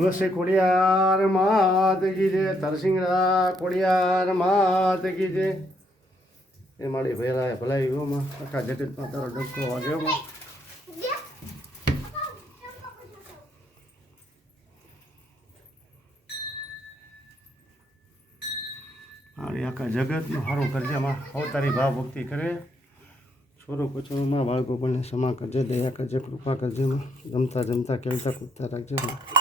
તુલસી ખોડિયાર માત ತರಸಿಂಗರ જય તરસિંગડા ಏನು ಮಾಡಿ કી જય એ ಅಕ್ಕ જગતમાં તારો ડંકો વાગ્યોમાં મારી આખા જગતનું સારું કરજે માં અવતારી ભાવ ભક્તિ કરે છોરો કચોરોમાં બાળકો પણ ક્ષમા કરજે દયા કરજે કૃપા કરજે જમતા જમતા કેળતા કૂદતા રાખજે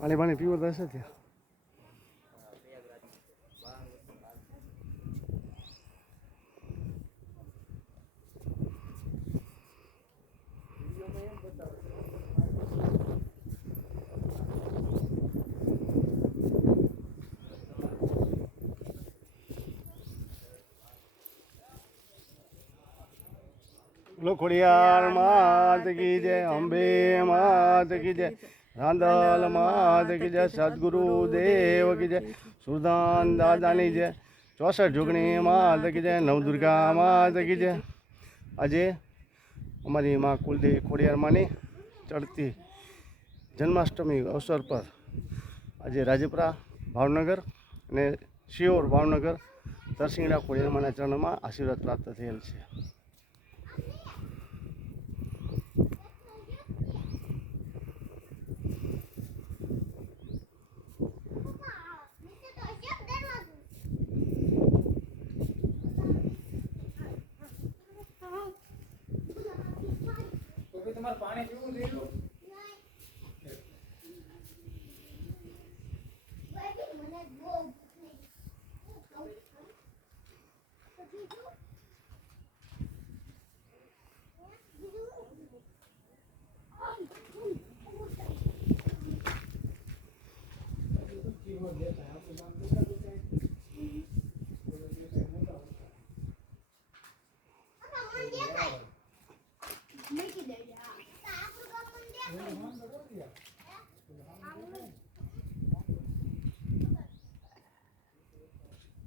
પાણી પાણી પીવું તો હશે ત્યાં લોખોડિયાર માત કી જય અંબે માત કી જય. રાંદલ માત કી જય સદગુરુ દેવ કી જય સુરદાન દાદાની જય. ચોસઠ જોગણી માત કી જય નવદુર્ગા માત કી જય. આજે અમારી માં કુલદેવી ખોડિયારમાંની ચડતી જન્માષ્ટમી અવસર પર આજે રાજપરા ભાવનગર અને શિયોર ભાવનગર તરસિંગડા ખોડિયારમાંના ચરણમાં આશીર્વાદ પ્રાપ્ત થયેલ છે તો ભાઈ તમારે પાણી પીવું છે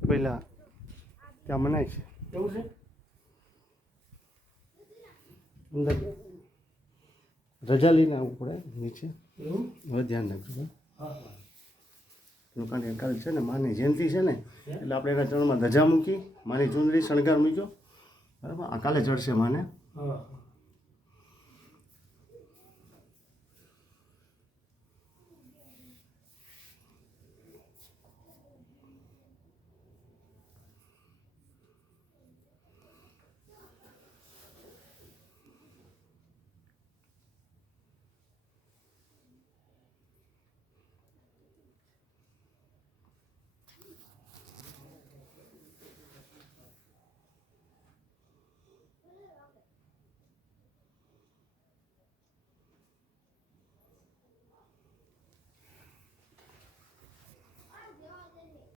પહેલાં ત્યાં મનાય છે. એવું છે? અંદર રજા લઈને આવવું પડે નીચે. હવે ધ્યાન રાખજો લોકોને કાલ છે ને માની જયંતિ છે ને એટલે આપણે એના ચરણમાં ધજા મૂકી માની ચુંદડી શણગાર મૂક્યો. બરાબર? આ કાલે ચડશે માને. હા.